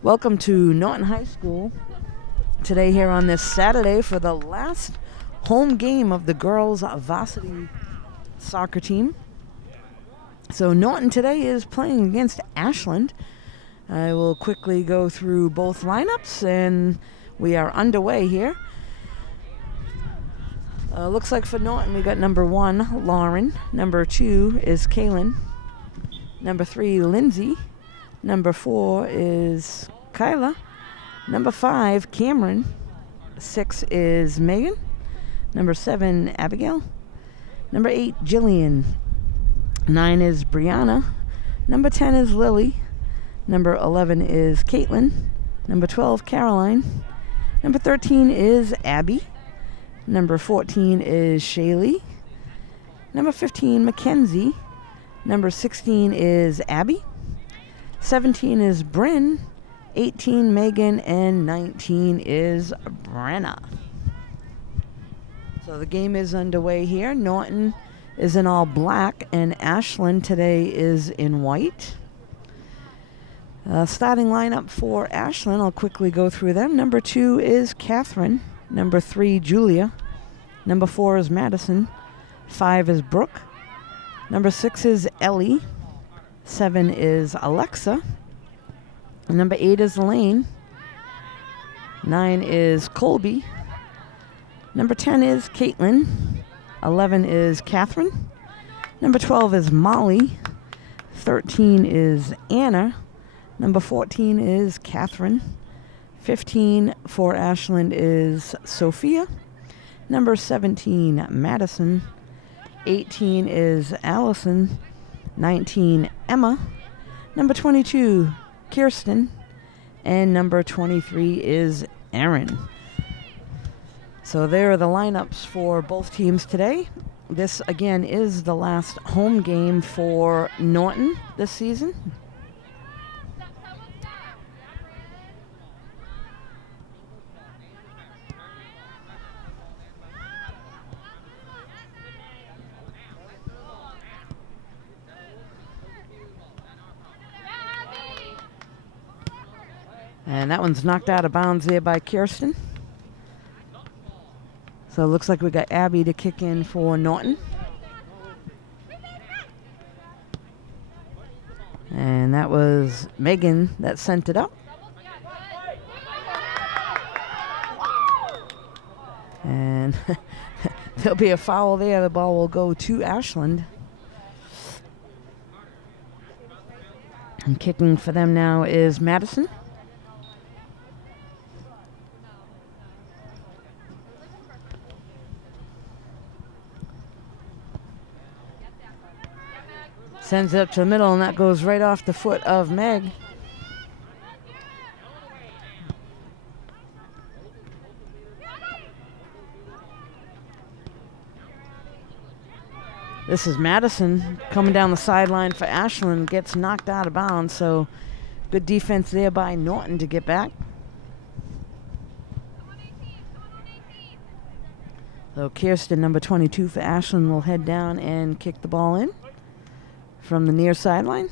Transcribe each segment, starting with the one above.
Welcome to Norton High School. Today here on this Saturday for the last home game of the girls' varsity soccer team. So Norton today is playing against Ashland. I will quickly go through both lineups and we are underway here. Looks like for Norton we got number 1, Lauren. Number 2 is Kaylin. Number 3, Lindsay. Number 4 is Kyla. Number 5, Cameron. 6 is Megan. Number 7, Abigail. Number 8, Jillian. 9 is Brianna. Number 10 is Lily. Number 11 is Caitlin. Number 12, Caroline. Number 13 is Abby. Number 14 is Shaylee. Number 15, Mackenzie. Number 16 is Abby. 17 is Bryn. 18, Megan, and 19 is Brenna. So the game is underway here. Norton is in all black, and Ashland today is in white. Starting lineup for Ashland, I'll quickly go through them. Number 2 is Catherine. Number 3, Julia. Number 4 is Madison. 5 is Brooke. Number 6 is Ellie. 7 is Alexa. Number 8 is Elaine. 9 is Colby. Number 10 is Caitlin. 11 is Catherine. Number 12 is Molly. 13 is Anna. Number 14 is Catherine. 15 for Ashland is Sophia. Number 17, Madison. 18 is Allison. 19, Emma. Number 22, Kirsten. And number 23 is Erin. So there are the lineups for both teams today. This, again, is the last home game for Norton this season. And that one's knocked out of bounds there by Kirsten. So it looks like we got Abby to kick in for Norton. And that was Megan that sent it up. And there'll be a foul there. The ball will go to Ashland. And kicking for them now is Madison. Sends it up to the middle, and that goes right off the foot of Meg. This is Madison coming down the sideline for Ashland, gets knocked out of bounds, so good defense there by Norton to get back. So Kirsten, number 22 for Ashland, will head down and kick the ball in from the near sideline.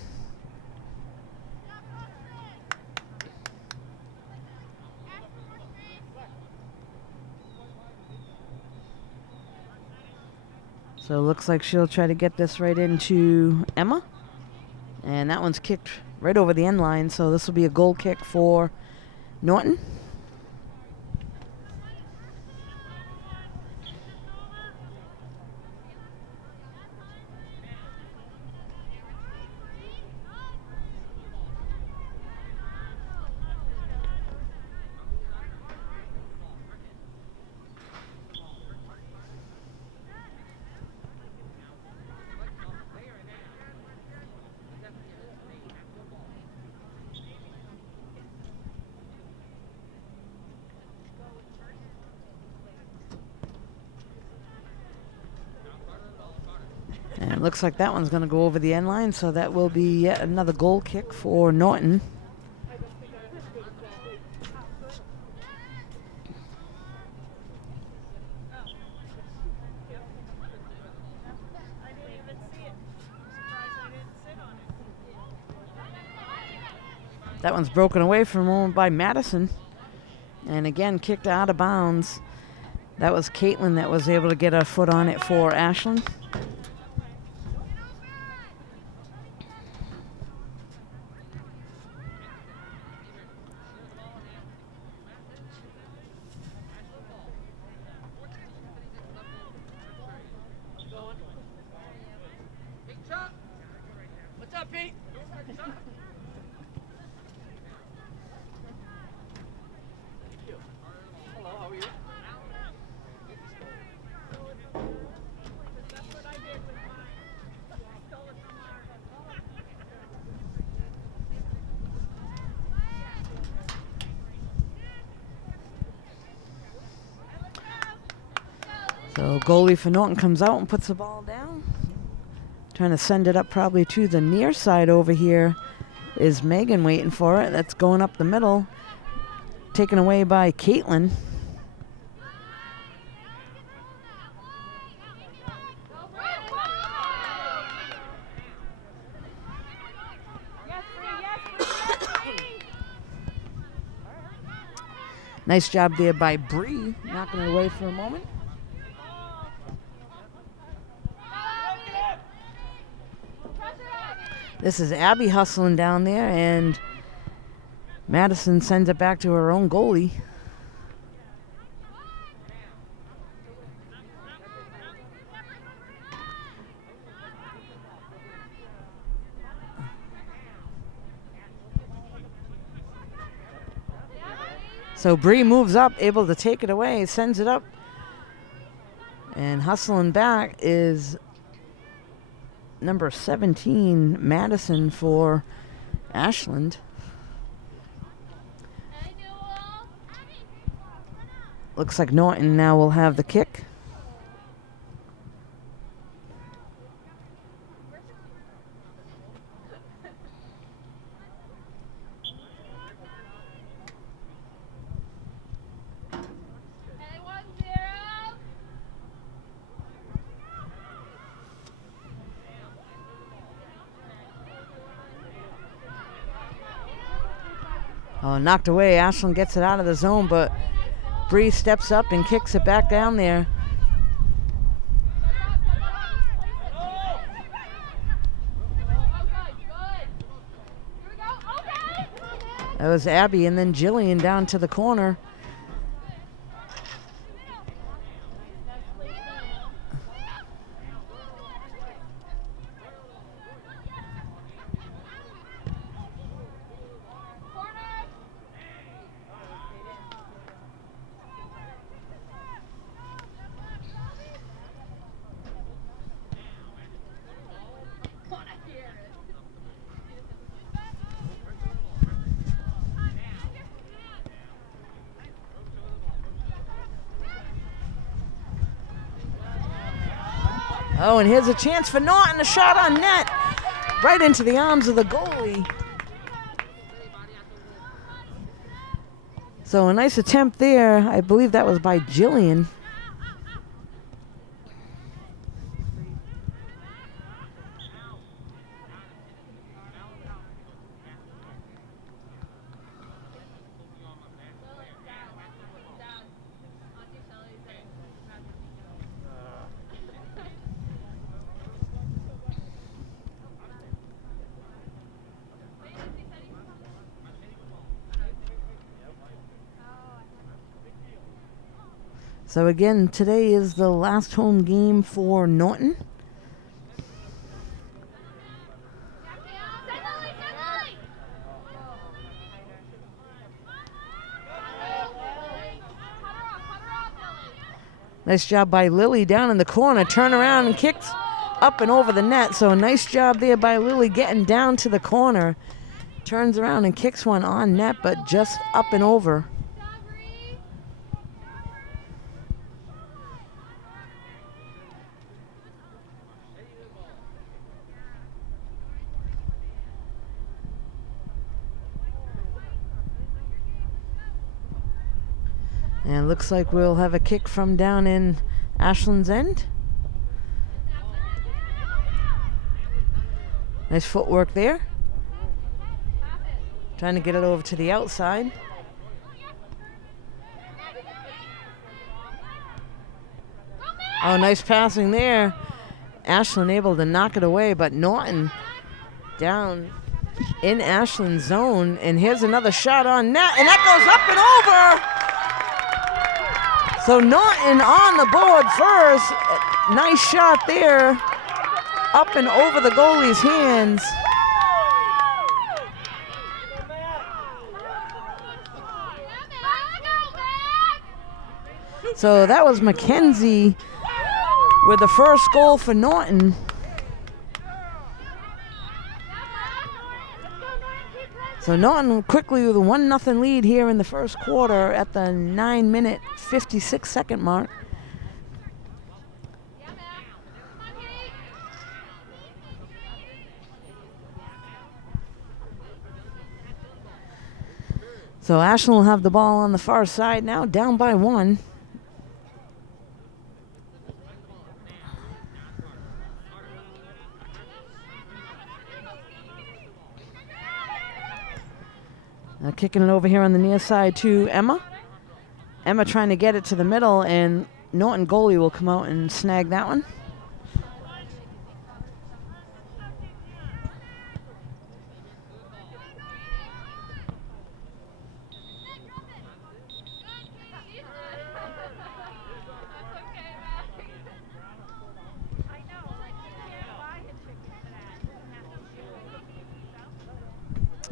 So it looks like she'll try to get this right into Emma. And that one's kicked right over the end line, so this will be a goal kick for Norton. And it looks like that one's going to go over the end line, so that will be yet another goal kick for Norton. That one's broken away for a moment by Madison. And again, kicked out of bounds. That was Caitlin that was able to get her foot on it for Ashland. What's up, Pete? Hello, how are you? So goalie for Norton comes out and puts the ball down. Trying to send it up probably to the near side over here is Megan waiting for it. That's going up the middle. Taken away by Caitlin. Nice job there by Bree, knocking it away for a moment. This is Abby hustling down there, and Madison sends it back to her own goalie. So Bree moves up, able to take it away, sends it up. And hustling back is number 17, Madison for Ashland. Looks like Norton now will have the kick. Oh, knocked away. Ashland gets it out of the zone, but Bree steps up and kicks it back down there. That was Abby, and then Jillian down to the corner. Oh, and here's a chance for Norton, a shot on net, right into the arms of the goalie. So a nice attempt there. I believe that was by Jillian. So again, today is the last home game for Norton. Nice job by Lily down in the corner. Turn around and kicks up and over the net. So a nice job there by Lily getting down to the corner. Turns around and kicks one on net, but just up and over. And it looks like we'll have a kick from down in Ashland's end. Nice footwork there. Trying to get it over to the outside. Oh, nice passing there. Ashland able to knock it away, but Norton down in Ashland's zone. And here's another shot on net, and that goes up and over. So Norton on the board first. Nice shot there, up and over the goalie's hands. So that was Mackenzie with the first goal for Norton. So Norton quickly with a 1-0 lead here in the first quarter at the 9-minute, 56-second mark. So Ashland will have the ball on the far side now, down by 1. Now kicking it over here on the near side to Emma. Emma trying to get it to the middle, and Norton goalie will come out and snag that one.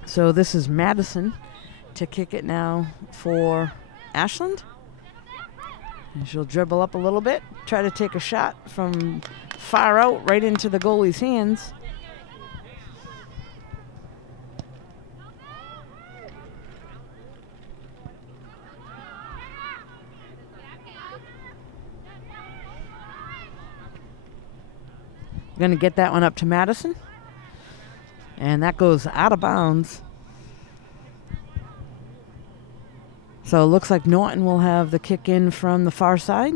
So this is Madison to kick it now for Ashland. And she'll dribble up a little bit, try to take a shot from far out right into the goalie's hands. Going to get that one up to Madison. And that goes out of bounds. So it looks like Norton will have the kick in from the far side.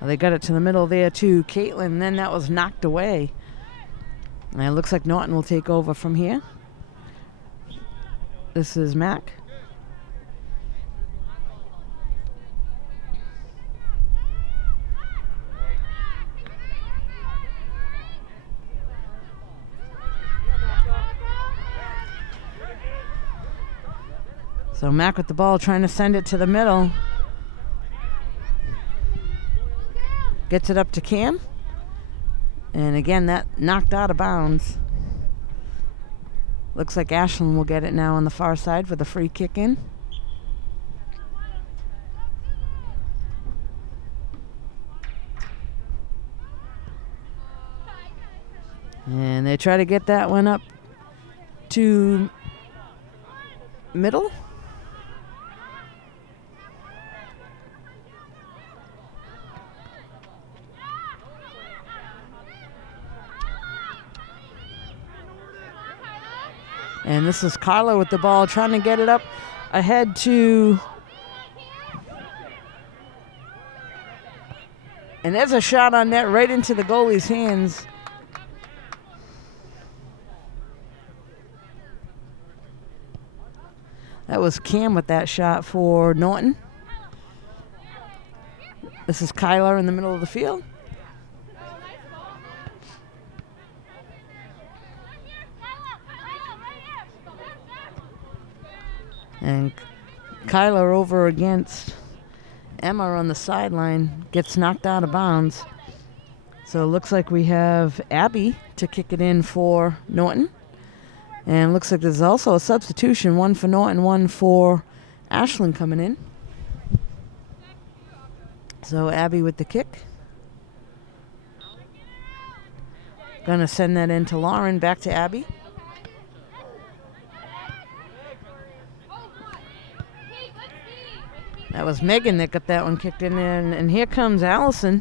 They got it to the middle there to Caitlin, and then that was knocked away. And it looks like Norton will take over from here. This is Mac. So Mac with the ball trying to send it to the middle. Gets it up to Cam. And again, that knocked out of bounds. Looks like Ashland will get it now on the far side for the free kick in. And they try to get that one up to middle. And this is Carla with the ball, trying to get it up ahead to... And there's a shot on net right into the goalie's hands. That was Cam with that shot for Norton. This is Kyler in the middle of the field. And Kyler over against Emma on the sideline gets knocked out of bounds. So it looks like we have Abby to kick it in for Norton. And it looks like there's also a substitution, one for Norton, one for Ashland coming in. So Abby with the kick. Gonna send that in to Lauren, back to Abby. That was Megan that got that one kicked in there. And here comes Allison.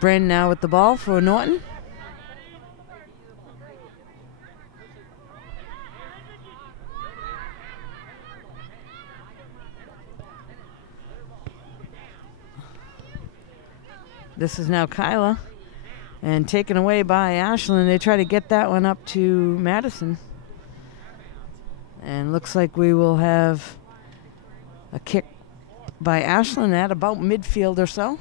Bryn now with the ball for Norton. This is now Kyla. And taken away by Ashland. They try to get that one up to Madison. And looks like we will have a kick by Ashland at about midfield or so.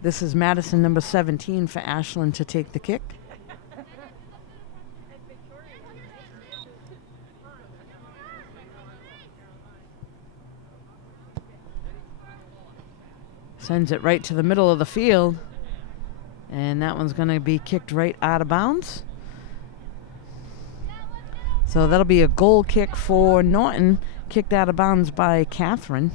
This is Madison, number 17, for Ashland to take the kick. Sends it right to the middle of the field. And that one's going to be kicked right out of bounds. So that'll be a goal kick for Norton, kicked out of bounds by Catherine.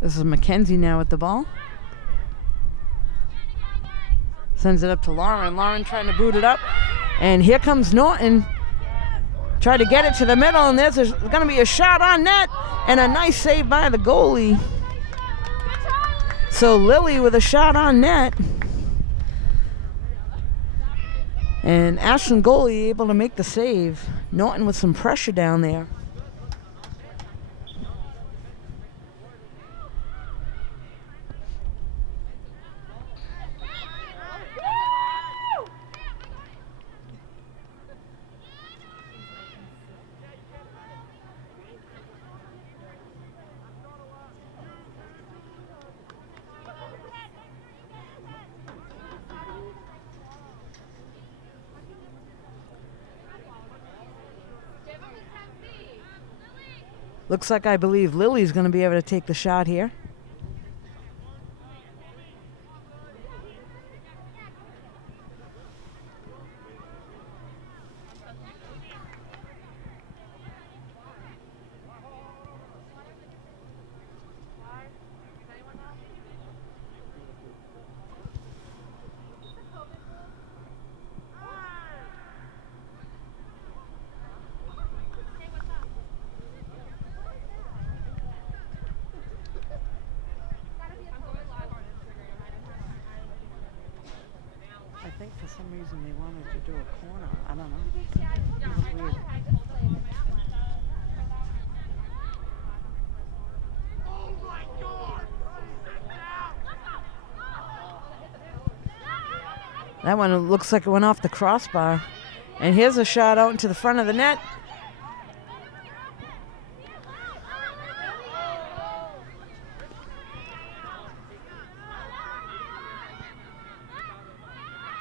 This is Mackenzie now with the ball. Sends it up to Lauren. Lauren trying to boot it up. And here comes Norton. Try to get it to the middle, and there's going to be a shot on net. And a nice save by the goalie. So Lily with a shot on net. And Ashland goalie able to make the save. Norton with some pressure down there. Looks like I believe Lily's going to be able to take the shot here. I think for some reason they wanted to do a corner. I don't know. It was weird. That one looks like it went off the crossbar. And here's a shot out into the front of the net.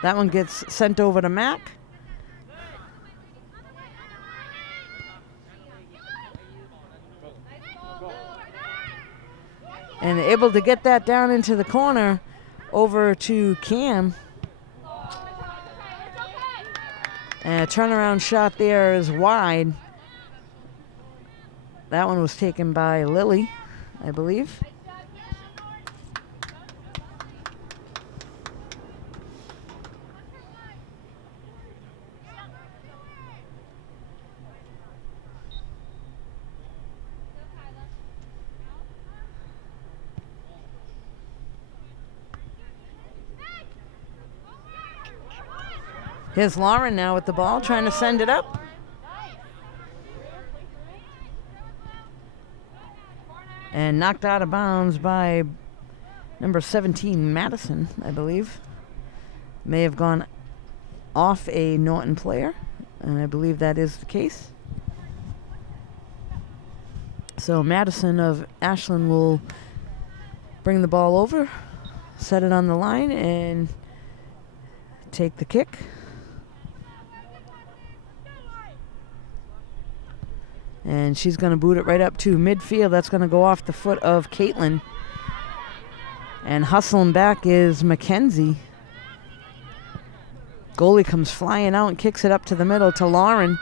That one gets sent over to Mac. And able to get that down into the corner over to Cam. And a turnaround shot there is wide. That one was taken by Lily, I believe. Here's Lauren now with the ball, trying to send it up. And knocked out of bounds by number 17, Madison, I believe. May have gone off a Norton player, and I believe that is the case. So Madison of Ashland will bring the ball over, set it on the line, and take the kick. And she's going to boot it right up to midfield. That's going to go off the foot of Caitlin. And hustling back is Mackenzie. Goalie comes flying out and kicks it up to the middle to Lauren.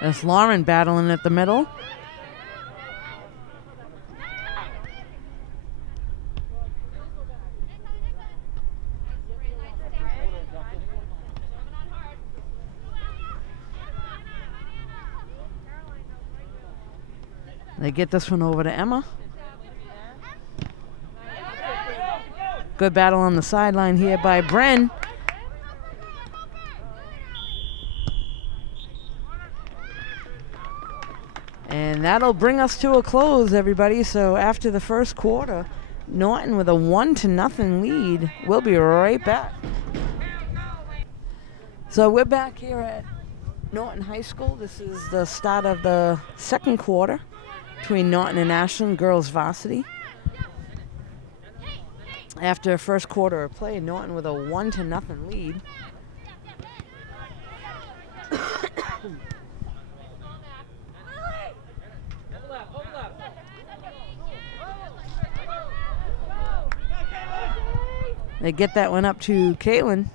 That's Lauren battling at the middle. They get this one over to Emma. Good battle on the sideline here by Bren. And that'll bring us to a close, everybody. So after the first quarter, Norton with a 1-0 lead. We'll be right back. So we're back here at Norton High School. This is the start of the second quarter between Norton and Ashland girls varsity. After first quarter of play, Norton with a 1-0 lead. They get that one up to Caitlin.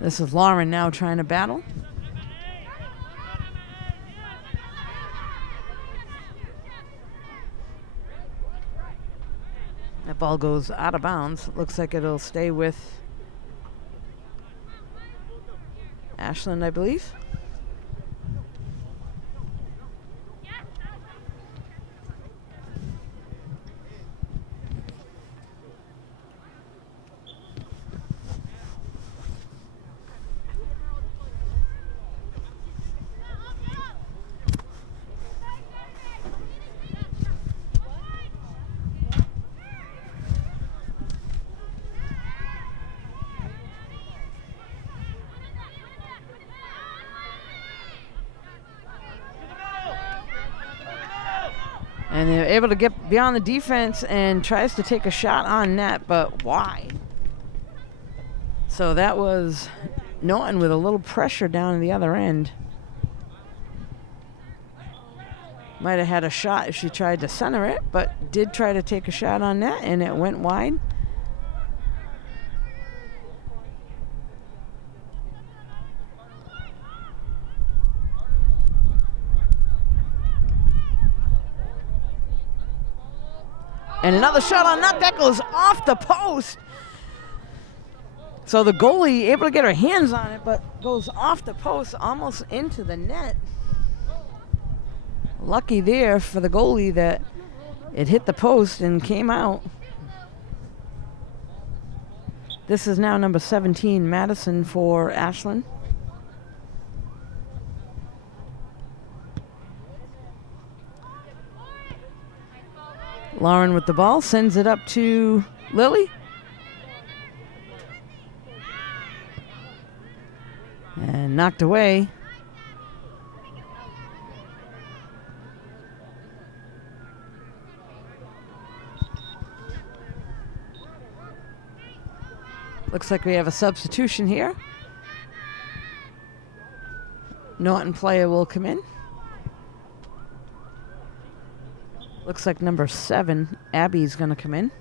This is Lauren now trying to battle. That ball goes out of bounds. Looks like it'll stay with Ashland, I believe. And they're able to get beyond the defense and tries to take a shot on net, but why? So that was Norton with a little pressure down at the other end. Might have had a shot if she tried to center it, but did try to take a shot on net, and it went wide. And another shot on net that goes off the post. So the goalie able to get her hands on it, but goes off the post almost into the net. Lucky there for the goalie that it hit the post and came out. This is now number 17, Madison for Ashland. Lauren with the ball, sends it up to Lily. And knocked away. Looks like we have a substitution here. Norton player will come in. Looks like number 7, Abby's going to come in.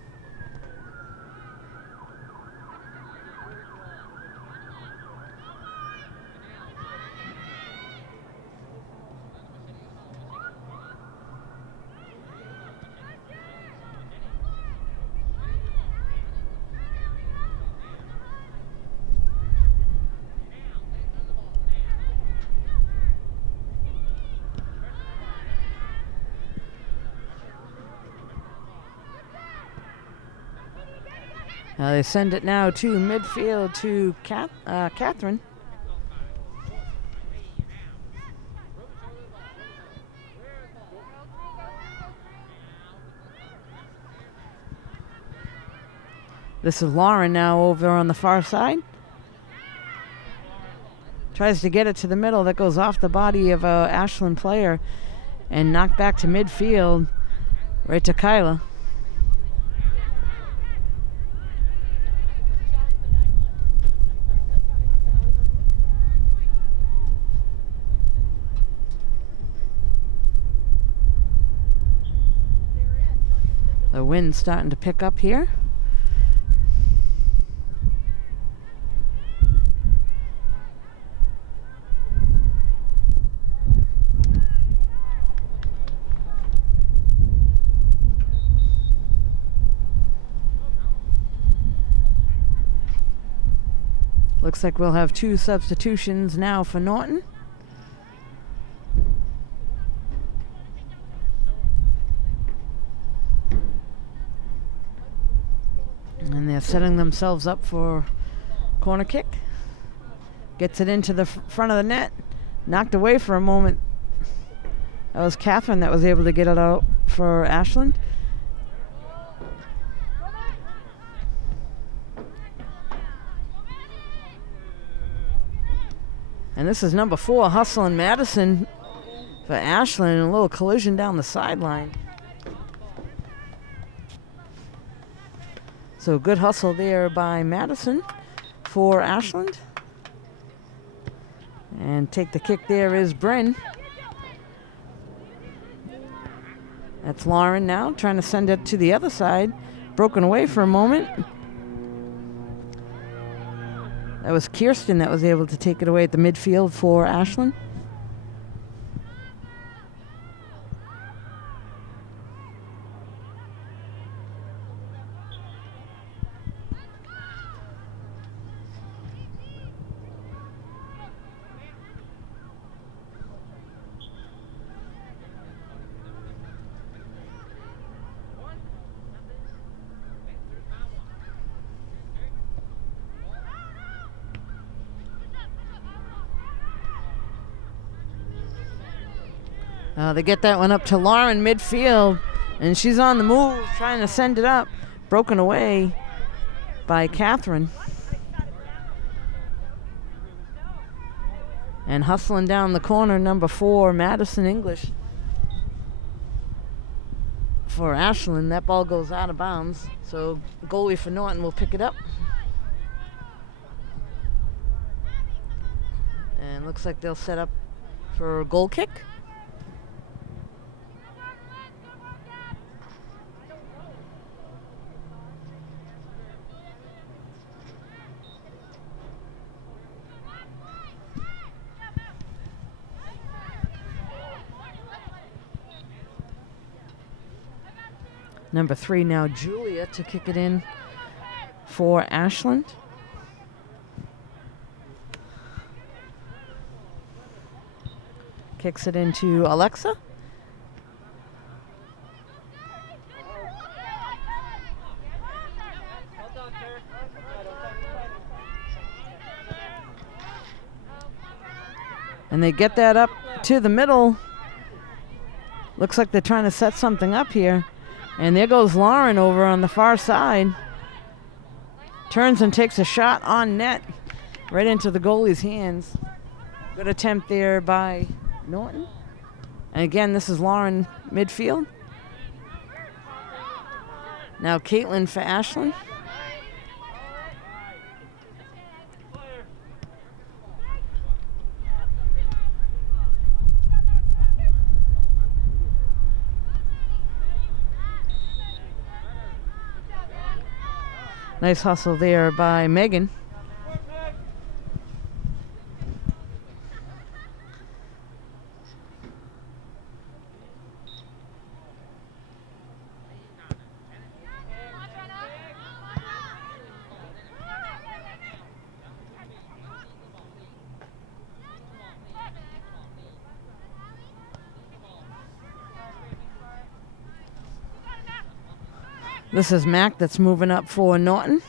They send it now to midfield to Catherine. This is Lauren now over on the far side. Tries to get it to the middle. That goes off the body of a Ashland player and knocked back to midfield, right to Kyla. The wind's starting to pick up here. Looks like we'll have 2 substitutions now for Norton. And they're setting themselves up for corner kick. Gets it into the front of the net. Knocked away for a moment. That was Catherine that was able to get it out for Ashland. And this is number 4, hustling Madison for Ashland, and a little collision down the sideline. So good hustle there by Madison for Ashland. And take the kick there is Bryn. That's Lauren now, trying to send it to the other side. Broken away for a moment. That was Kirsten that was able to take it away at the midfield for Ashland. They get that one up to Lauren midfield, and she's on the move, trying to send it up. Broken away by Catherine. And hustling down the corner, number 4, Madison English. For Ashland, that ball goes out of bounds. So the goalie for Norton will pick it up. And looks like they'll set up for a goal kick. Number 3 now, Julia, to kick it in for Ashland. Kicks it into Alexa. And they get that up to the middle. Looks like they're trying to set something up here. And there goes Lauren over on the far side. Turns and takes a shot on net right into the goalie's hands. Good attempt there by Norton. And again, this is Lauren midfield. Now Caitlin for Ashland. Nice hustle there by Megan. This is Mac that's moving up for Norton.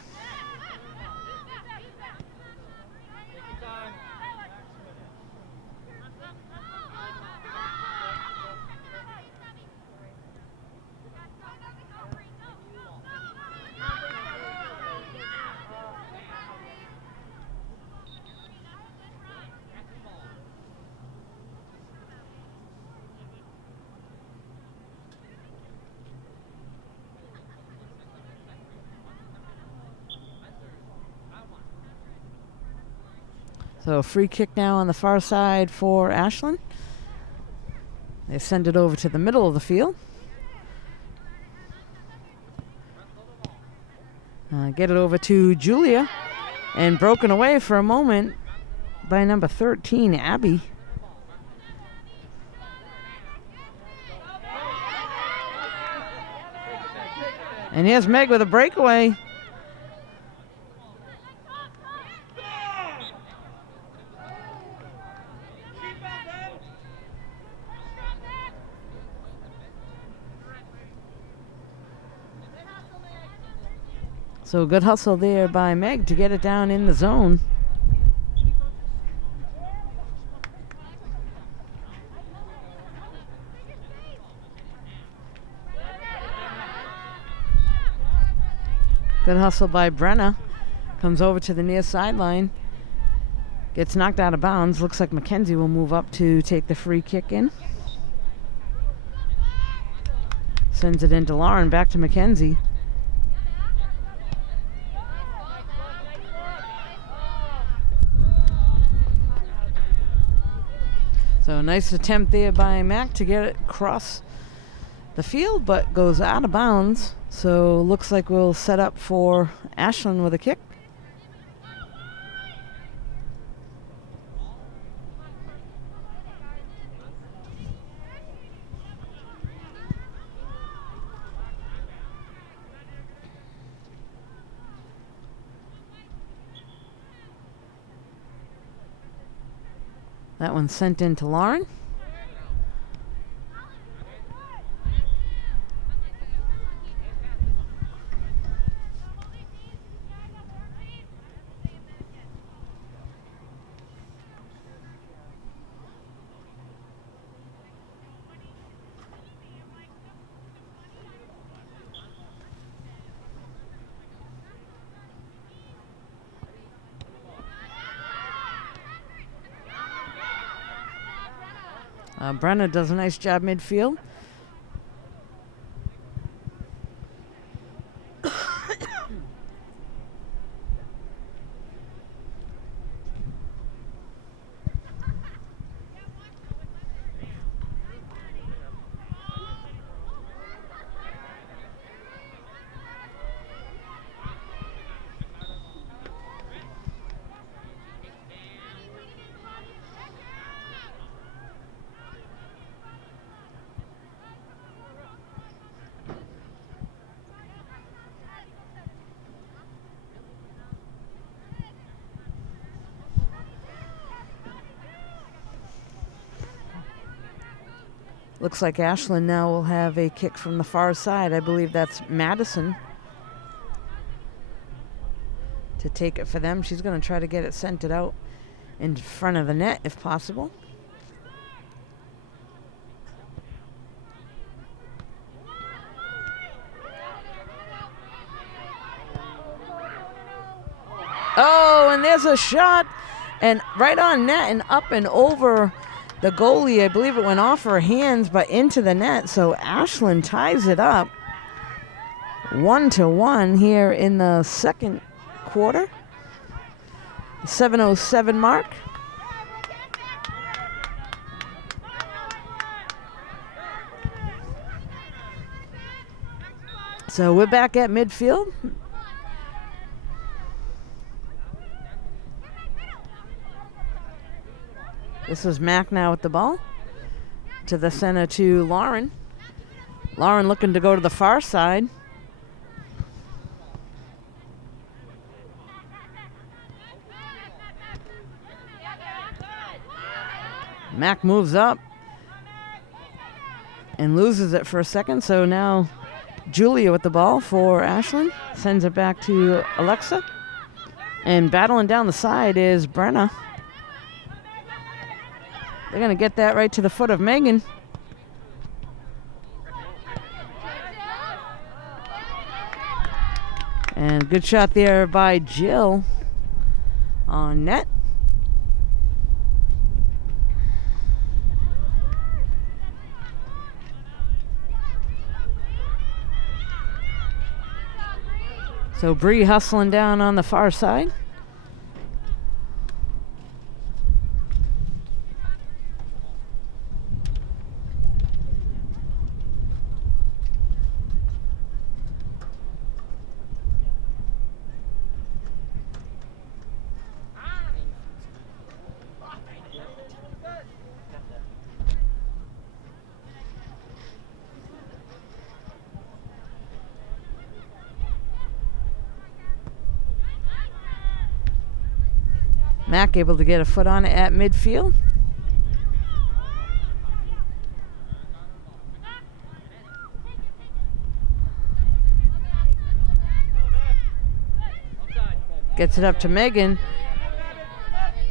So a free kick now on the far side for Ashland. They send it over to the middle of the field. Get it over to Julia. And broken away for a moment by number 13, Abby. And here's Meg with a breakaway. So good hustle there by Meg to get it down in the zone. Good hustle by Brenna. Comes over to the near sideline. Gets knocked out of bounds. Looks like Mackenzie will move up to take the free kick in. Sends it into Lauren. Back to Mackenzie. So nice attempt there by Mac to get it across the field, but goes out of bounds. So looks like we'll set up for Ashland with a kick. That one's sent in to Lauren. Brenna does a nice job midfield. Looks like Ashland now will have a kick from the far side. I believe that's Madison to take it for them. She's going to try to get it sent it out in front of the net if possible. Oh, and there's a shot, and right on net and up and over the goalie. I believe it went off her hands, but into the net. So Ashland ties it up 1-1 here in the second quarter. 7:07 mark. So we're back at midfield. This is Mac now with the ball. To the center to Lauren. Lauren looking to go to the far side. Mac moves up and loses it for a second. So now Julia with the ball for Ashland. Sends it back to Alexa. And battling down the side is Brenna. They're going to get that right to the foot of Megan. And good shot there by Jill on net. So Bree hustling down on the far side. Mack able to get a foot on it at midfield. Gets it up to Megan.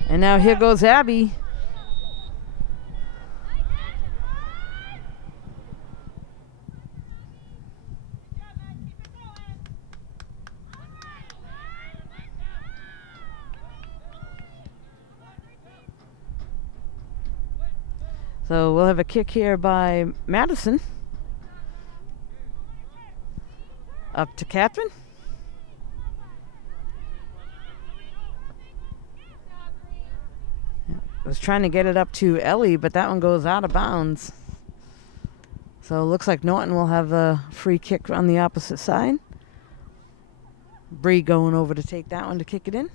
And now here goes Abby. So we'll have a kick here by Madison. Up to Catherine. Was trying to get it up to Ellie, but that one goes out of bounds. So it looks like Norton will have a free kick on the opposite side. Bree going over to take that one to kick it in.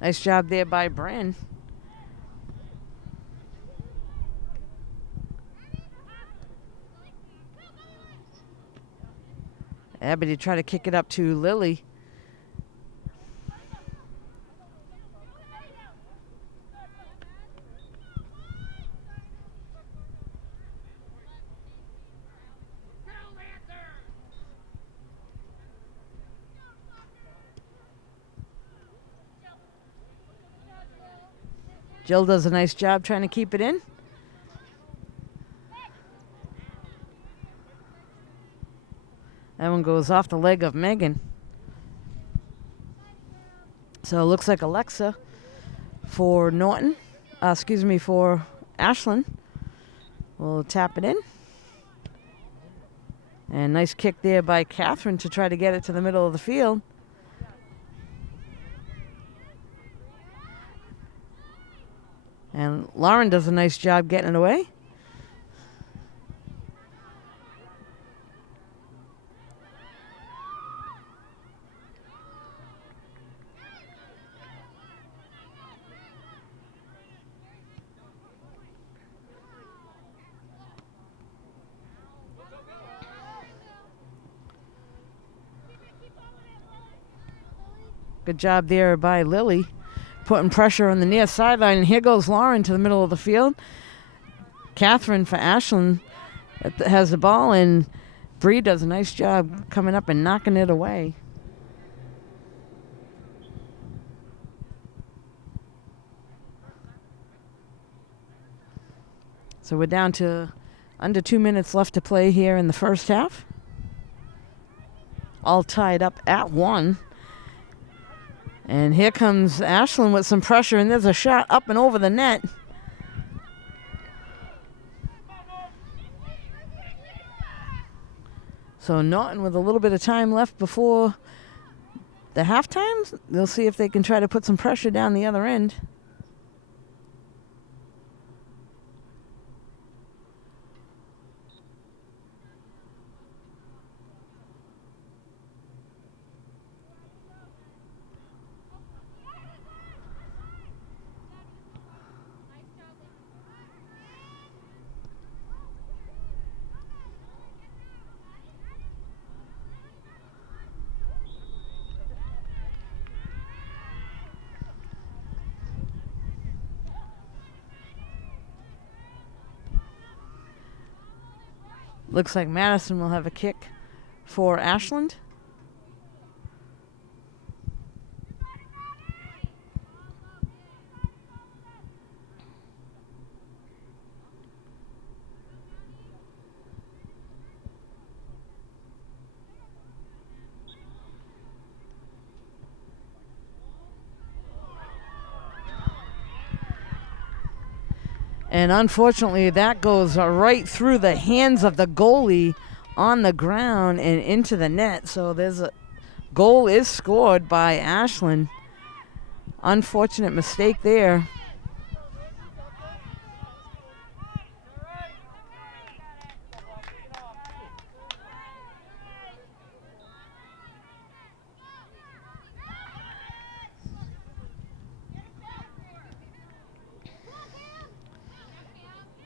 Nice job there by Bren. Abby to try to kick it up to Lily. Jill does a nice job trying to keep it in. That one goes off the leg of Megan. So it looks like Alexa for Norton. For Ashland. We'll tap it in. And nice kick there by Catherine to try to get it to the middle of the field. And Lauren does a nice job getting it away. Good job there by Lily, putting pressure on the near sideline. And here goes Lauren to the middle of the field. Catherine for Ashland has the ball, and Bree does a nice job coming up and knocking it away. So we're down to under 2 minutes left to play here in the first half. All tied up at 1. And here comes Ashland with some pressure, and there's a shot up and over the net. So Norton with a little bit of time left before the halftime. They'll see if they can try to put some pressure down the other end. Looks like Madison will have a kick for Ashland. And unfortunately, that goes right through the hands of the goalie on the ground and into the net. So there's a goal is scored by Ashland. Unfortunate mistake there.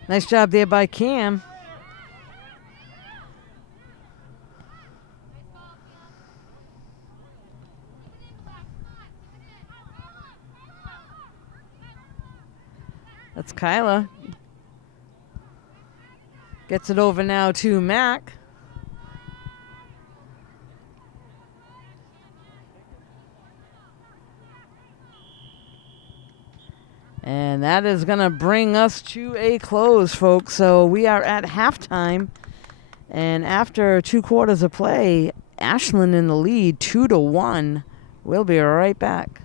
Nice job there by Cam. That's Kyla. Gets it over now to Mac. And that is going to bring us to a close, folks. So we are at halftime. And after 2 quarters of play, Ashland in the lead, 2-1. We'll be right back.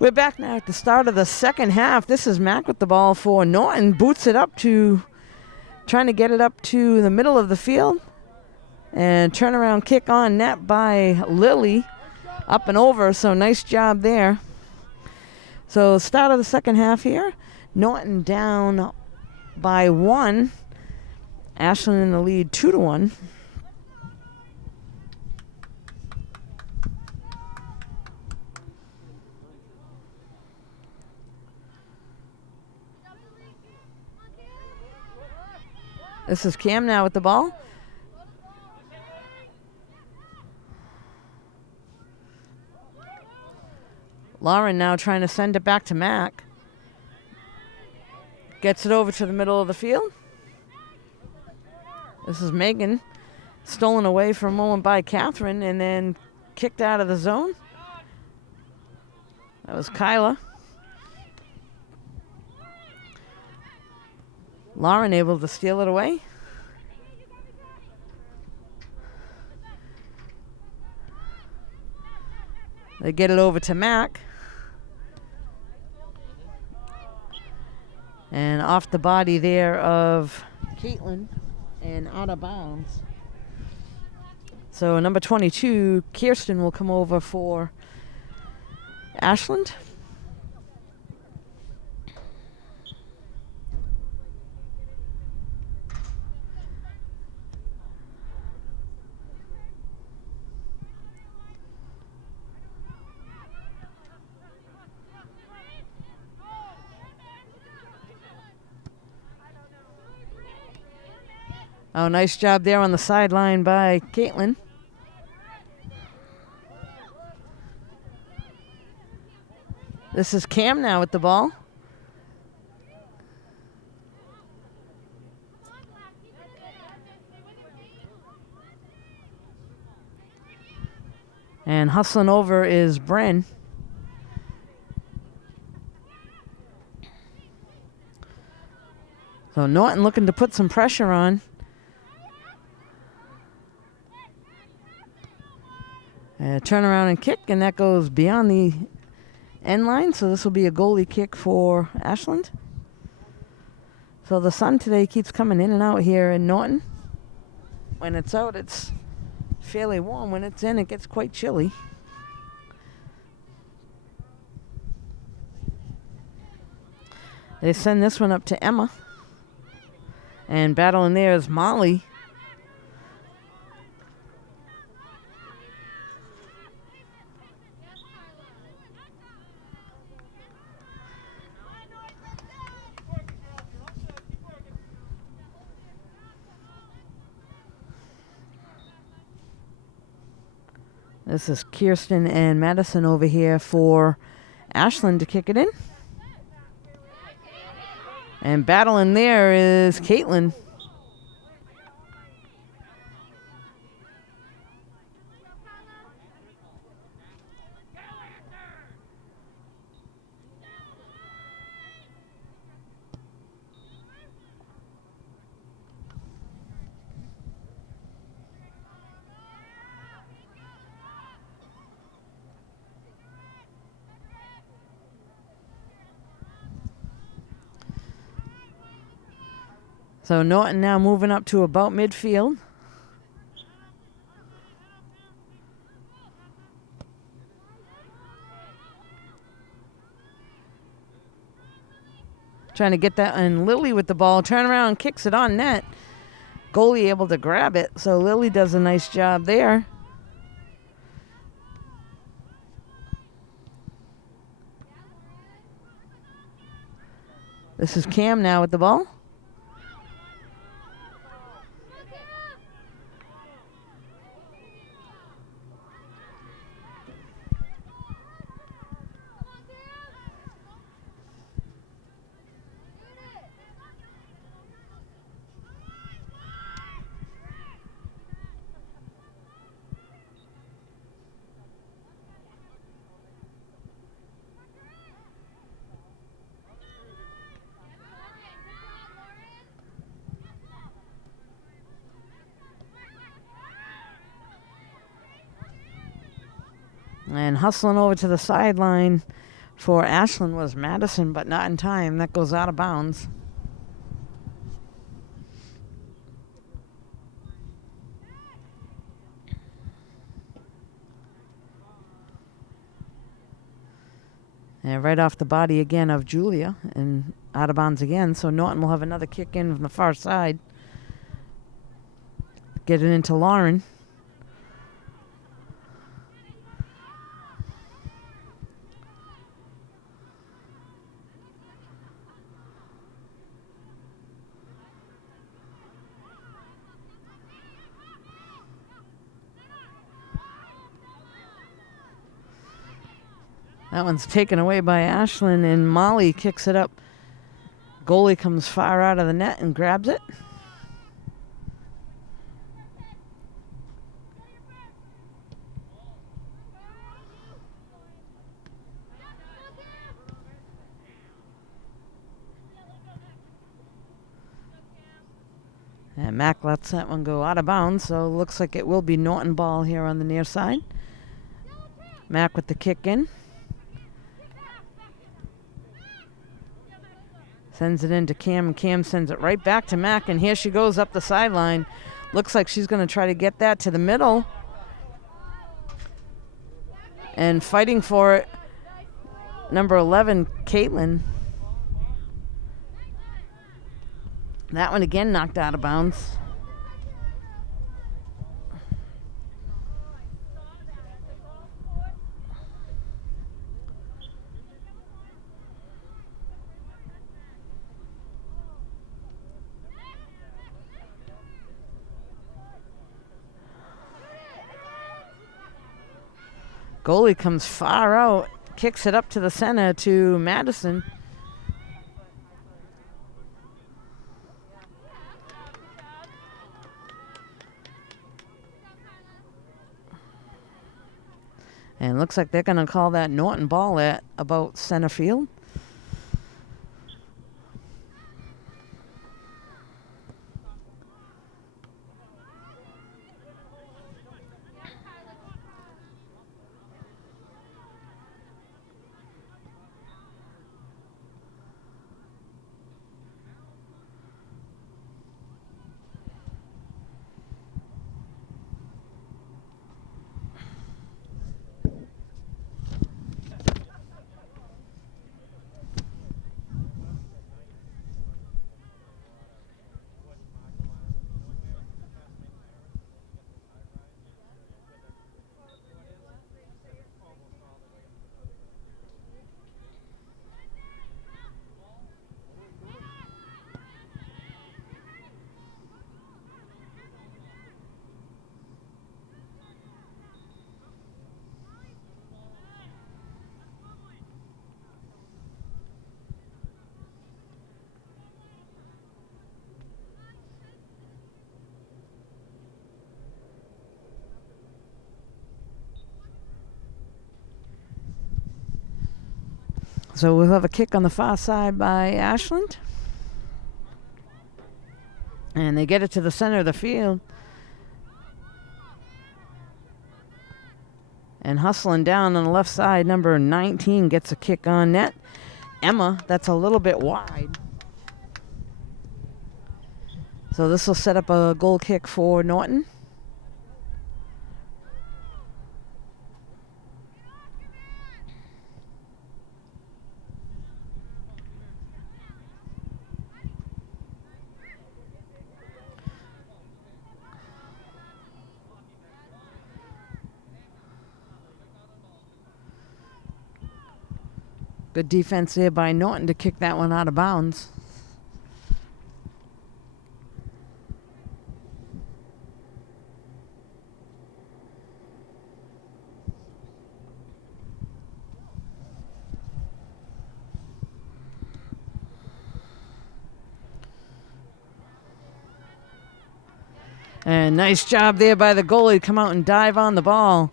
We're back now at the start of the second half. This is Mac with the ball for Norton. Boots it up to, trying to get it up to the middle of the field. And turnaround kick on net by Lily. Up and over, so nice job there. So start of the second half here. Norton down by 1. Ashland in the lead 2-1. This is Cam now with the ball. Lauren now trying to send it back to Mac. Gets it over to the middle of the field. This is Megan. Stolen away for a moment by Catherine and then kicked out of the zone. That was Kyla. Lauren able to steal it away. They get it over to Mac. And off the body there of Caitlin and out of bounds. So number 22, Kirsten, will come over for Ashland. Oh, nice job there on the sideline by Caitlin. This is Cam now with the ball. And hustling over is Bren. So Norton looking to put some pressure on. Turn around and kick, and that goes beyond the end line. So this will be a goalie kick for Ashland. So the sun today keeps coming in and out here in Norton. When it's out, it's fairly warm. When it's in, it gets quite chilly. They send this one up to Emma. And battling there is Molly. This is Kirsten and Madison over here for Ashland to kick it in. And battling there is Caitlin. So Norton now moving up to about midfield. Trying to get that, and Lily with the ball, turn around and kicks it on net. Goalie able to grab it, so Lily does a nice job there. This is Cam now with the ball. And hustling over to the sideline for Ashland was Madison, but not in time. That goes out of bounds. And right off the body again of Julia, and out of bounds again. So Norton will have another kick in from the far side. Get it into Lauren. That one's taken away by Ashland, and Molly kicks it up. Goalie comes far out of the net and grabs it. And Mac lets that one go out of bounds, so it looks like it will be Norton ball here on the near side. Mac with the kick in. Sends it into Cam, and Cam sends it right back to Mac, and here she goes up the sideline. Looks like she's going to try to get that to the middle. And fighting for it, number 11, Caitlin. That one again knocked out of bounds. Goalie comes far out, kicks it up to the center to Madison. And looks like they're going to call that Norton ball at about center field. So we'll have a kick on the far side by Ashland. And they get it to the center of the field. And hustling down on the left side, number 19 gets a kick on net. Emma, that's a little bit wide. So this will set up a goal kick for Norton. Good defense there by Norton to kick that one out of bounds. And nice job there by the goalie to come out and dive on the ball.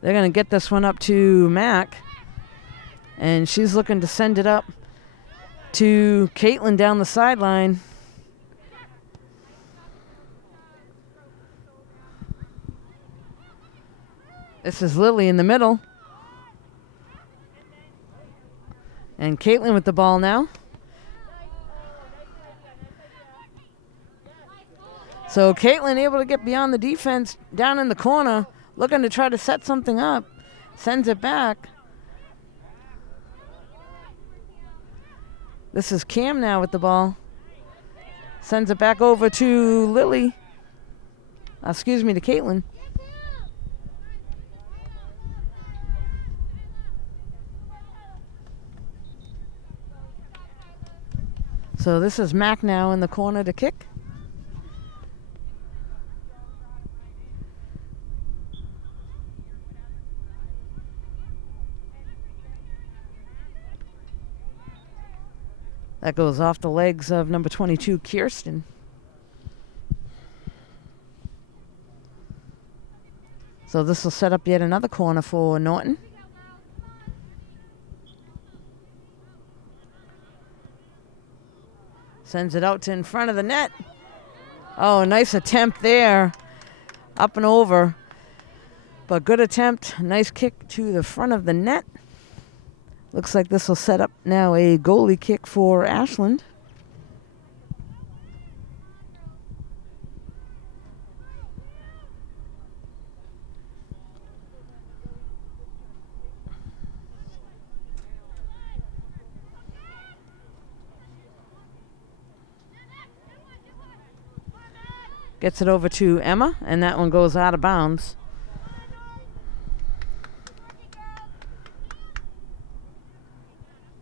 They're going to get this one up to Mac. And she's looking to send it up to Caitlin down the sideline. This is Lily in the middle. And Caitlin with the ball now. So Caitlin able to get beyond the defense down in the corner, looking to try to set something up. Sends it back. This is Cam now with the ball. Sends it back over to Lily. To Caitlin. So this is Mac now in the corner to kick. That goes off the legs of number 22, Kirsten. So this will set up yet another corner for Norton. Sends it out to in front of the net. Oh, nice attempt there. Up and over. But good attempt. Nice kick to the front of the net. Looks like this will set up now a goalie kick for Ashland. Gets it over to Emma, and that one goes out of bounds.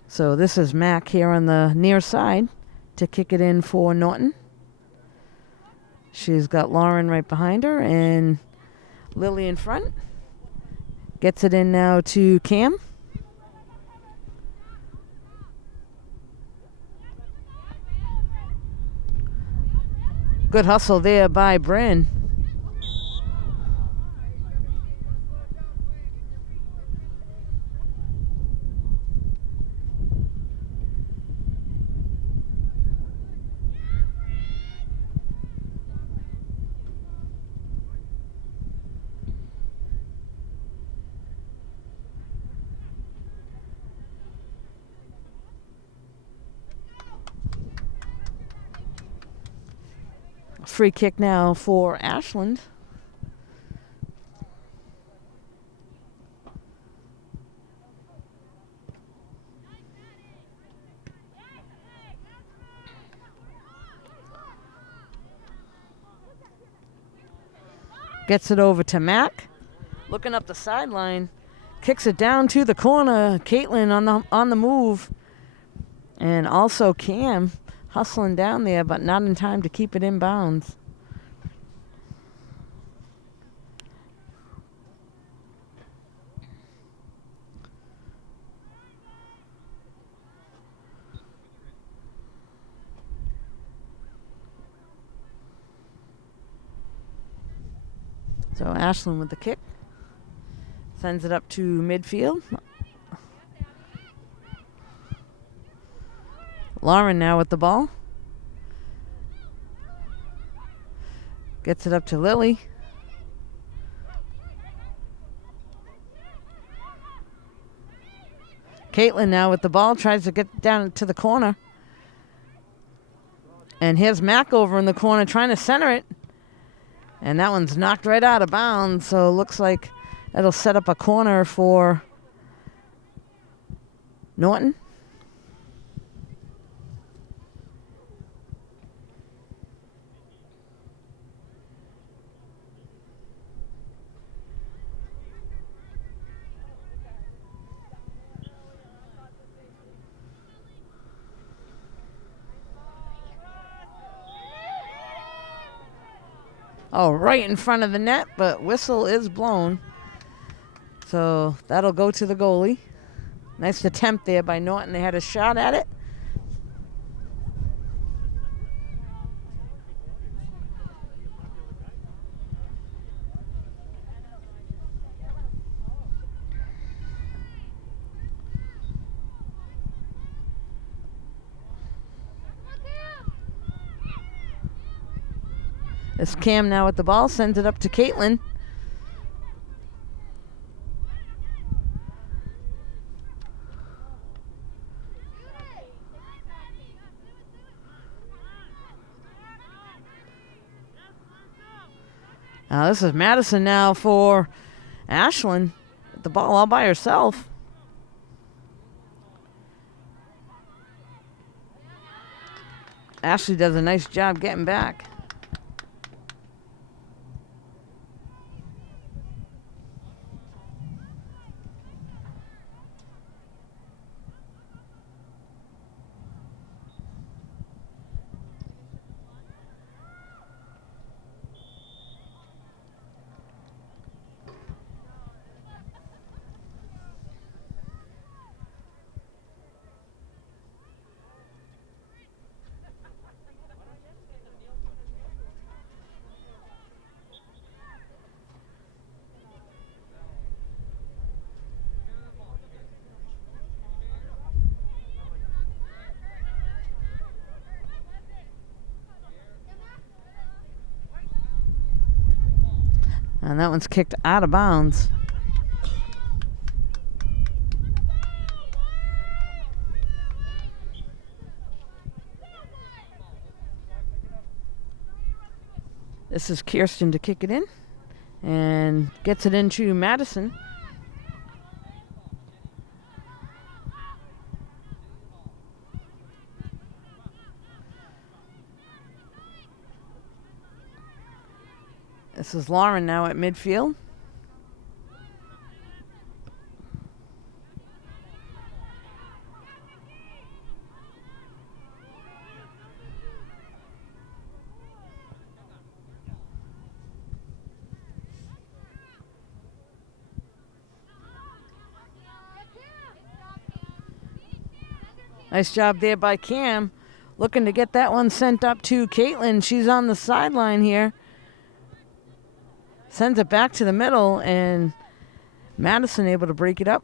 So this is Mac here on the near side to kick it in for Norton. She's got Lauren right behind her and Lily in front. Gets it in now to Cam. Good hustle there by Bryn. Free kick now for Ashland. Gets it over to Mac. Looking up the sideline. Kicks it down to the corner. Caitlin on the move. And also Cam hustling down there, but not in time to keep it in bounds. So Ashland with the kick. Sends it up to midfield. Lauren now with the ball. Gets it up to Lily. Caitlin now with the ball. Tries to get down to the corner. And here's Mack over in the corner trying to center it. And that one's knocked right out of bounds. So it looks like it'll set up a corner for Norton. Oh, right in front of the net, but whistle is blown. So that'll go to the goalie. Nice attempt there by Norton. They had a shot at it. It's Cam now with the ball, sends it up to Caitlin. Now this is Madison now for Ashland. The ball all by herself. Ashley does a nice job getting back. And that one's kicked out of bounds. This is Kirsten to kick it in. And gets it into Madison. This is Lauren now at midfield. Nice job there by Cam. Looking to get that one sent up to Caitlin. She's on the sideline here. Sends it back to the middle, and Madison able to break it up.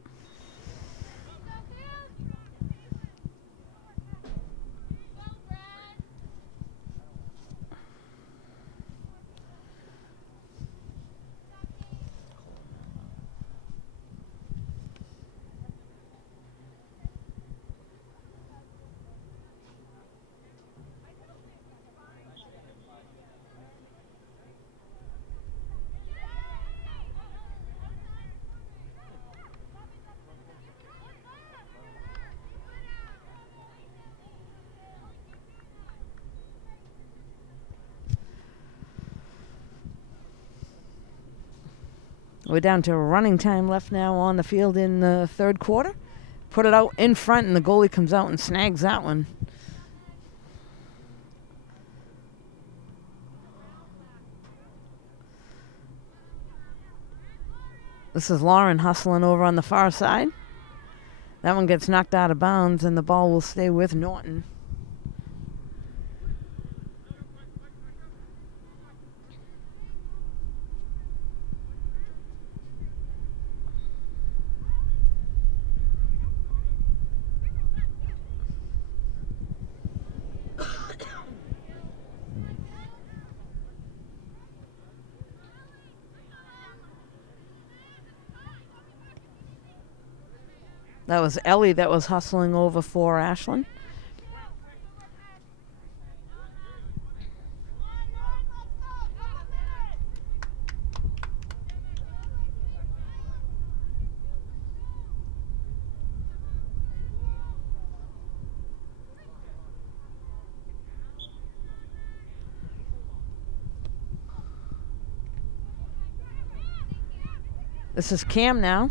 We're down to running time left now on the field in the third quarter. Put it out in front, and the goalie comes out and snags that one. This is Lauren hustling over on the far side. That one gets knocked out of bounds, and the ball will stay with Norton. That was Ellie that was hustling over for Ashland. This is Cam now.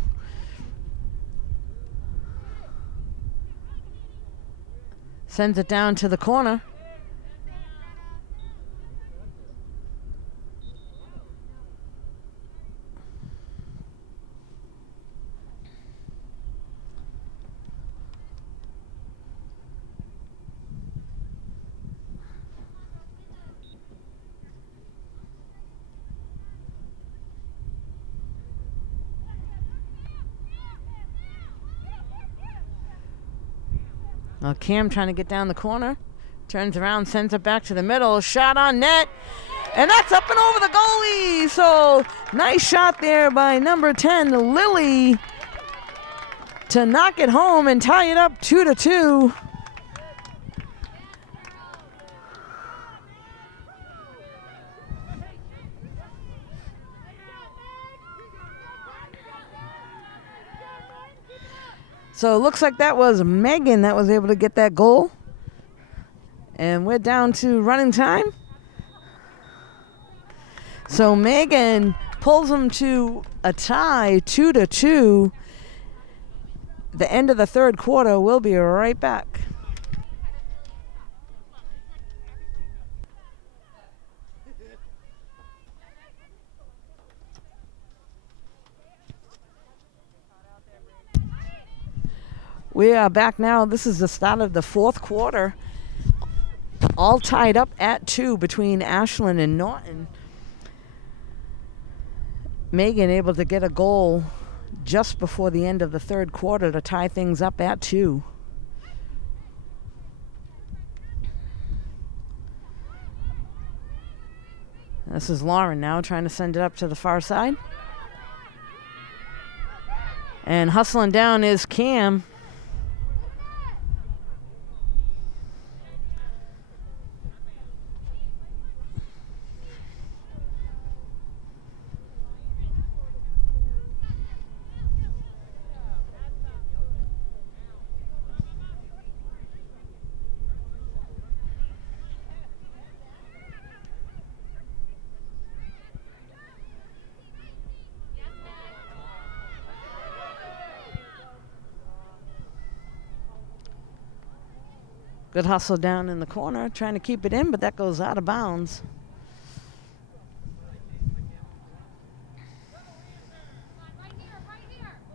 Sends it down to the corner. Well, Cam trying to get down the corner. Turns around, sends it back to the middle. Shot on net. And that's up and over the goalie. So nice shot there by number 10, Lily, to knock it home and tie it up 2-2. So it looks like that was Megan that was able to get that goal. And we're down to running time. So Megan pulls them to a tie, 2-2. The end of the third quarter. We'll be right back. We are back now. This is the start of the fourth quarter. All tied up at 2 between Ashland and Norton. Megan able to get a goal just before the end of the third quarter to tie things up at 2. This is Lauren now trying to send it up to the far side. And hustling down is Cam. Good hustle down in the corner, trying to keep it in, but that goes out of bounds.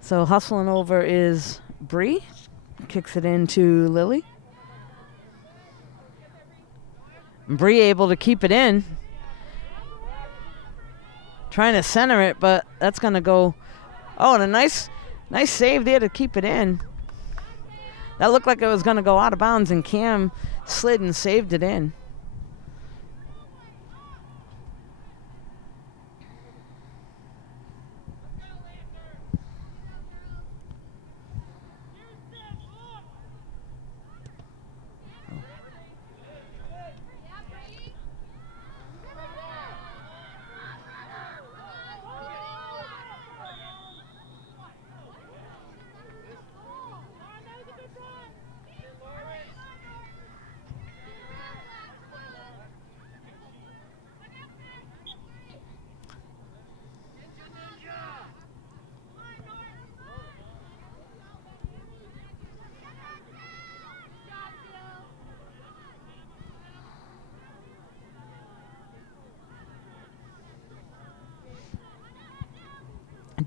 So hustling over is Bree. Kicks it into Lily. Bree able to keep it in. Trying to center it, but that's going to go. Oh, and a nice save there to keep it in. That looked like it was going to go out of bounds, and Cam slid and saved it in.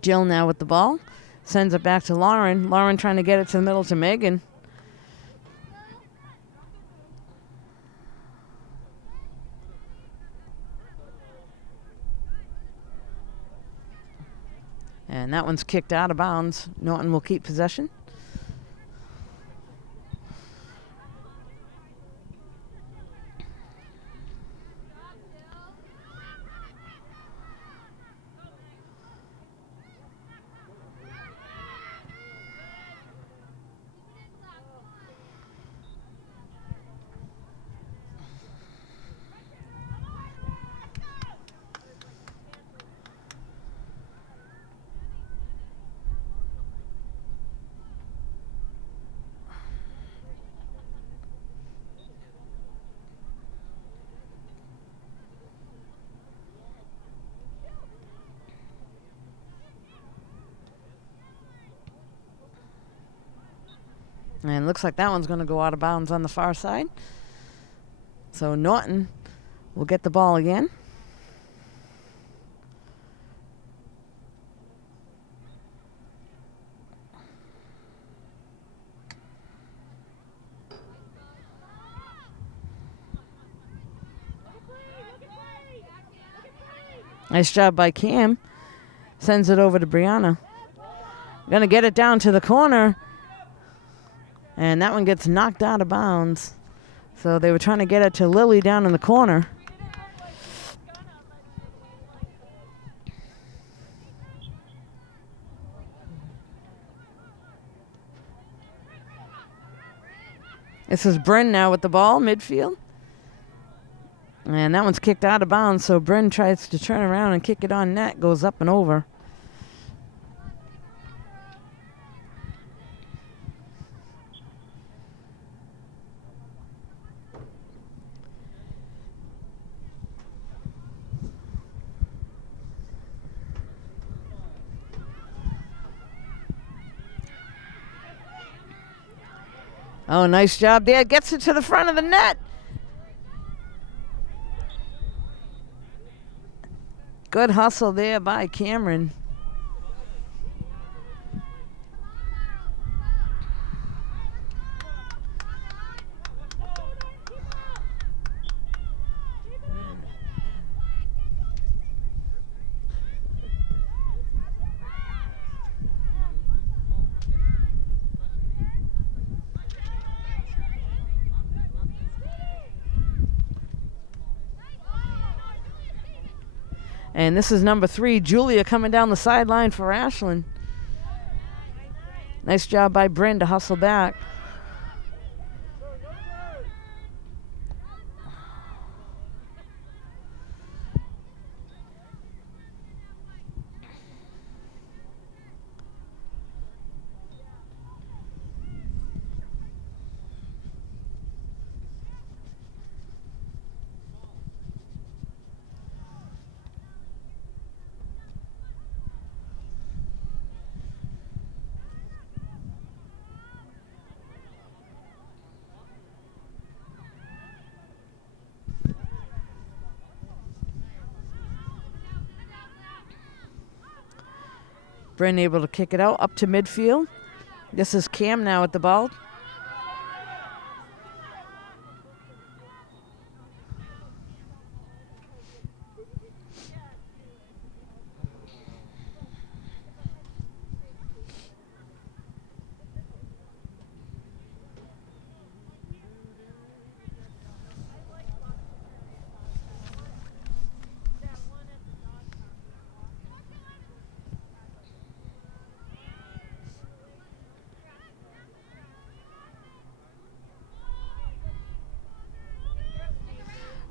Jill now with the ball. Sends it back to Lauren. Lauren trying to get it to the middle to Megan. And that one's kicked out of bounds. Norton will keep possession. And looks like that one's going to go out of bounds on the far side. So Norton will get the ball again. Nice job by Cam. Sends it over to Brianna. Gonna get it down to the corner. And that one gets knocked out of bounds. So they were trying to get it to Lily down in the corner. This is Bryn now with the ball, midfield. And that one's kicked out of bounds, so Bryn tries to turn around and kick it on net. Goes up and over. Oh, nice job there. Gets it to the front of the net. Good hustle there by Cameron. And this is number 3, Julia, coming down the sideline for Ashland. Nice job by Bryn to hustle back. Bryn able to kick it out up to midfield. This is Cam now at the ball.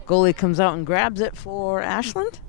Goalie comes out and grabs it for Ashland.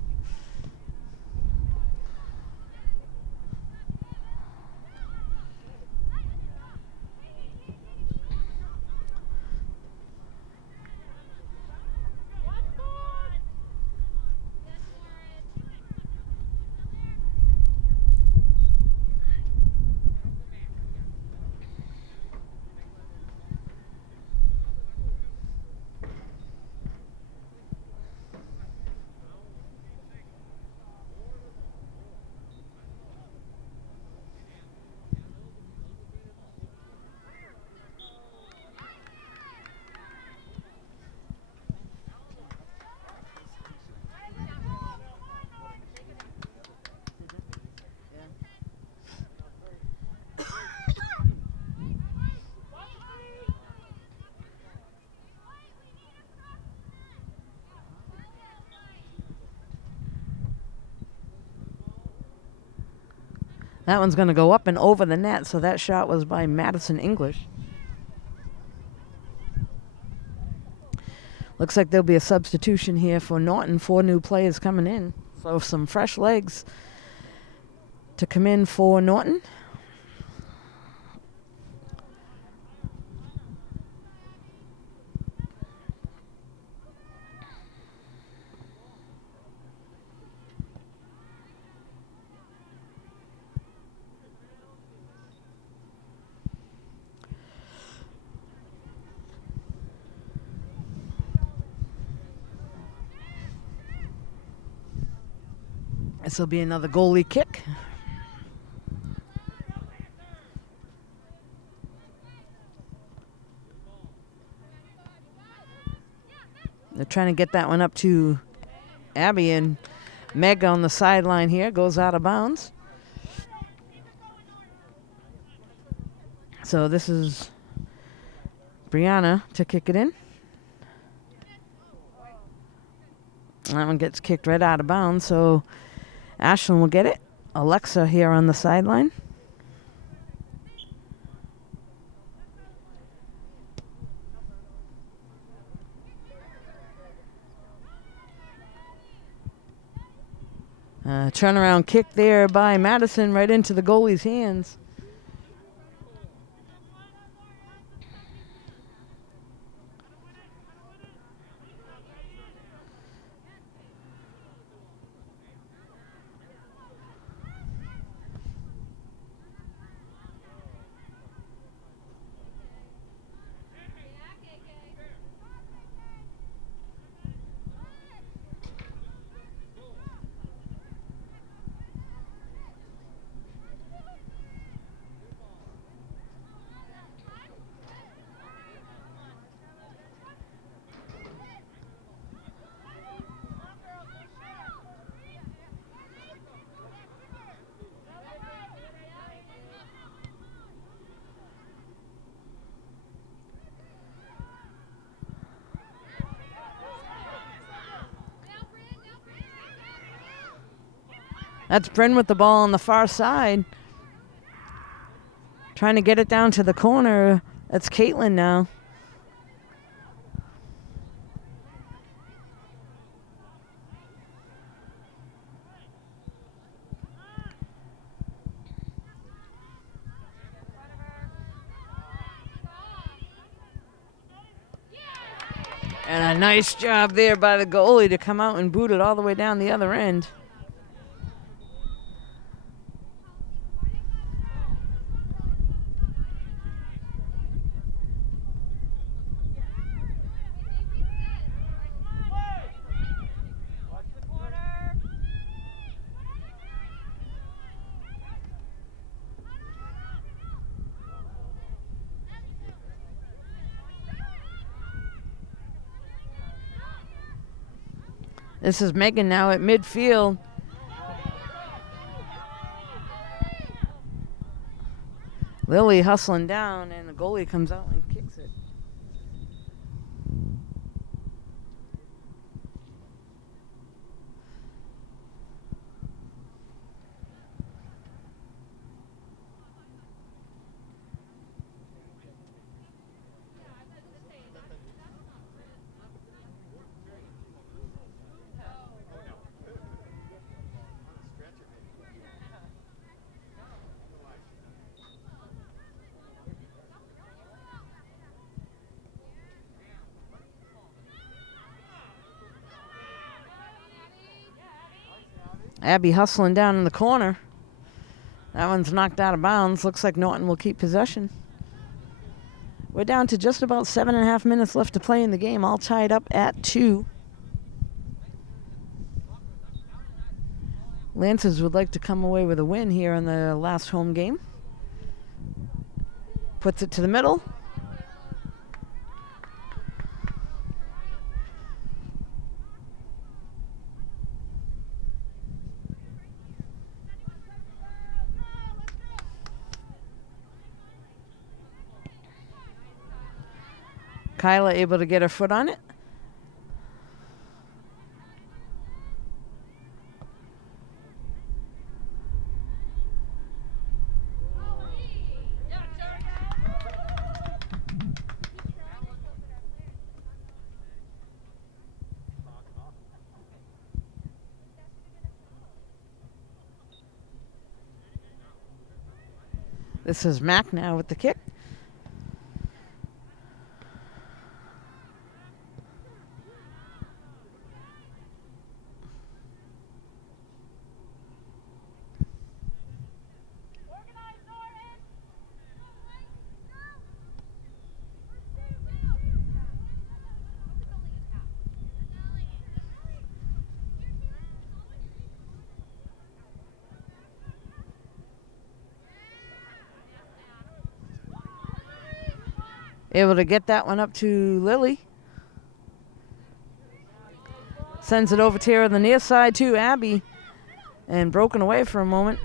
That one's going to go up and over the net, so that shot was by Madison English. Looks like there'll be a substitution here for Norton. 4 new players coming in. So some fresh legs to come in for Norton. This will be another goalie kick. They're trying to get that one up to Abby, and Meg on the sideline here goes out of bounds. So this is Brianna to kick it in. That one gets kicked right out of bounds, so Ashland will get it. Alexa here on the sideline. Turnaround kick there by Madison right into the goalie's hands. That's Bryn with the ball on the far side. Trying to get it down to the corner. That's Caitlin now. And a nice job there by the goalie to come out and boot it all the way down the other end. This is Megan now at midfield. Lily hustling down, and the goalie comes out and kicks it. Abby hustling down in the corner. That one's knocked out of bounds. Looks like Norton will keep possession. We're down to just about 7.5 minutes left to play in the game, all tied up at 2. Lancers would like to come away with a win here in the last home game. Puts it to the middle. Kyla able to get her foot on it. This is Mac now with the kick. Able to get that one up to Lily. Sends it over to her on the near side to Abby. And broken away for a moment.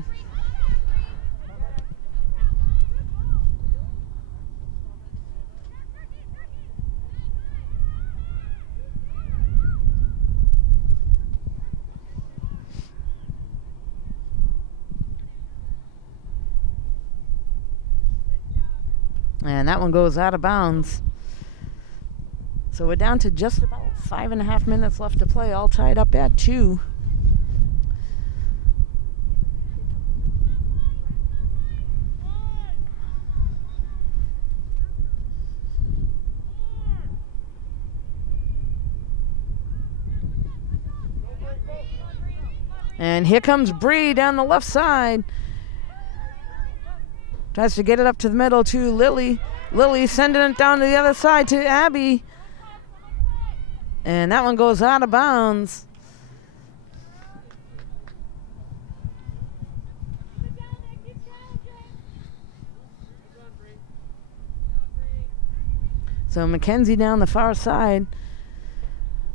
And that one goes out of bounds. So we're down to just about 5.5 minutes left to play, all tied up at 2. And here comes Bree down the left side. Tries to get it up to the middle to Lily. Lily sending it down to the other side to Abby. And that one goes out of bounds. So Mackenzie down the far side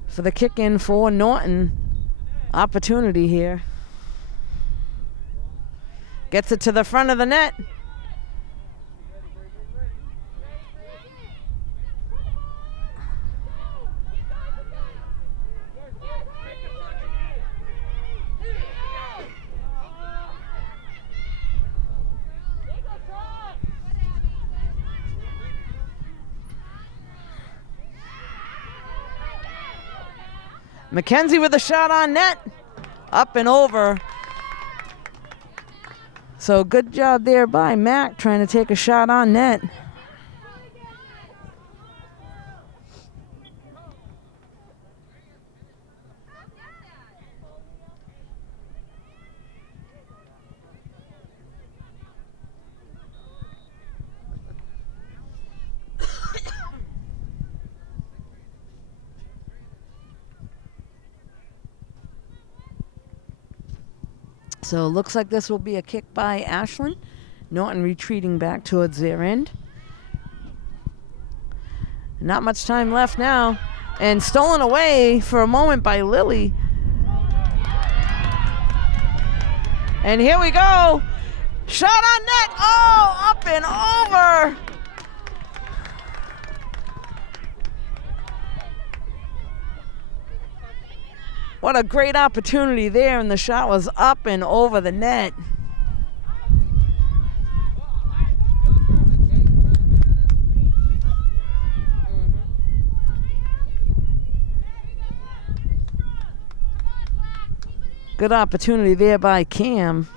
for the kick in for Norton. Opportunity here. Gets it to the front of the net. Mackenzie with a shot on net. Up and over. So good job there by Mac trying to take a shot on net. So it looks like this will be a kick by Ashland. Norton retreating back towards their end. Not much time left now. And stolen away for a moment by Lily. And here we go. Shot on net. Oh, up and over. What a great opportunity there, and the shot was up and over the net. Good opportunity there by Cam.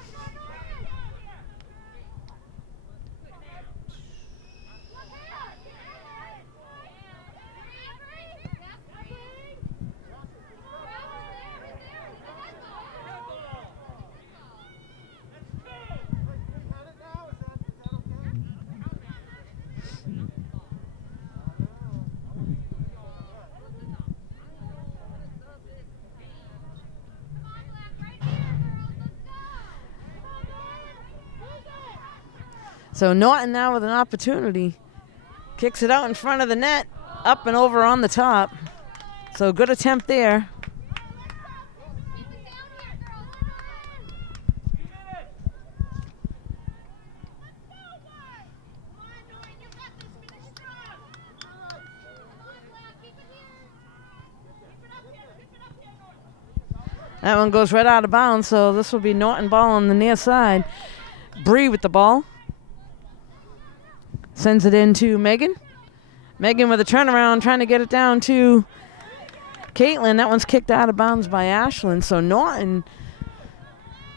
So Norton now with an opportunity. Kicks it out in front of the net, up and over on the top. So good attempt there. That one goes right out of bounds, so this will be Norton ball on the near side. Bree with the ball. Sends it in to Megan. Megan with a turnaround, trying to get it down to Caitlin. That one's kicked out of bounds by Ashland. So Norton,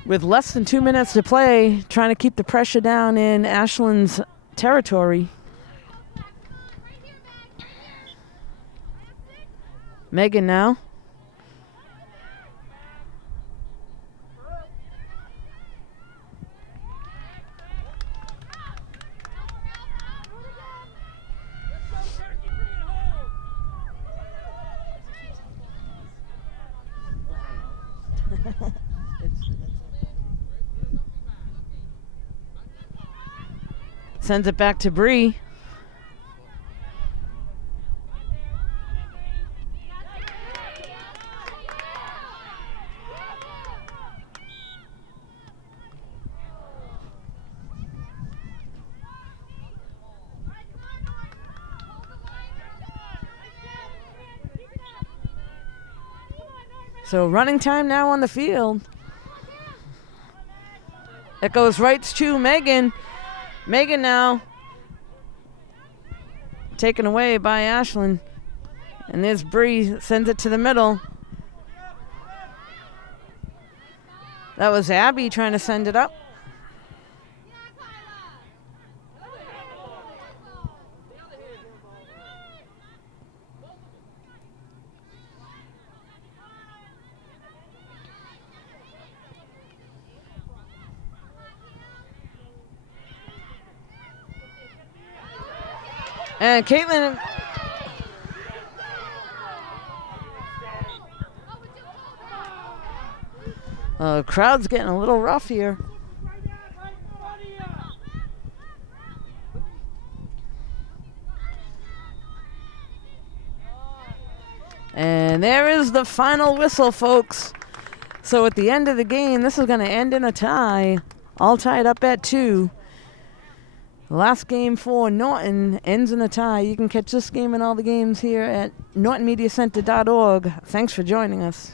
with less than 2 minutes to play, trying to keep the pressure down in Ashland's territory. Megan now. Sends it back to Bree. So running time now on the field. It goes right to Megan. Megan now taken away by Ashland. And there's Bree, sends it to the middle. That was Abby trying to send it up. And Caitlin. Crowd's getting a little rough here. And there is the final whistle, folks. So at the end of the game, this is going to end in a tie. All tied up at 2. The last game for Norton ends in a tie. You can catch this game and all the games here at nortonmediacenter.org. Thanks for joining us.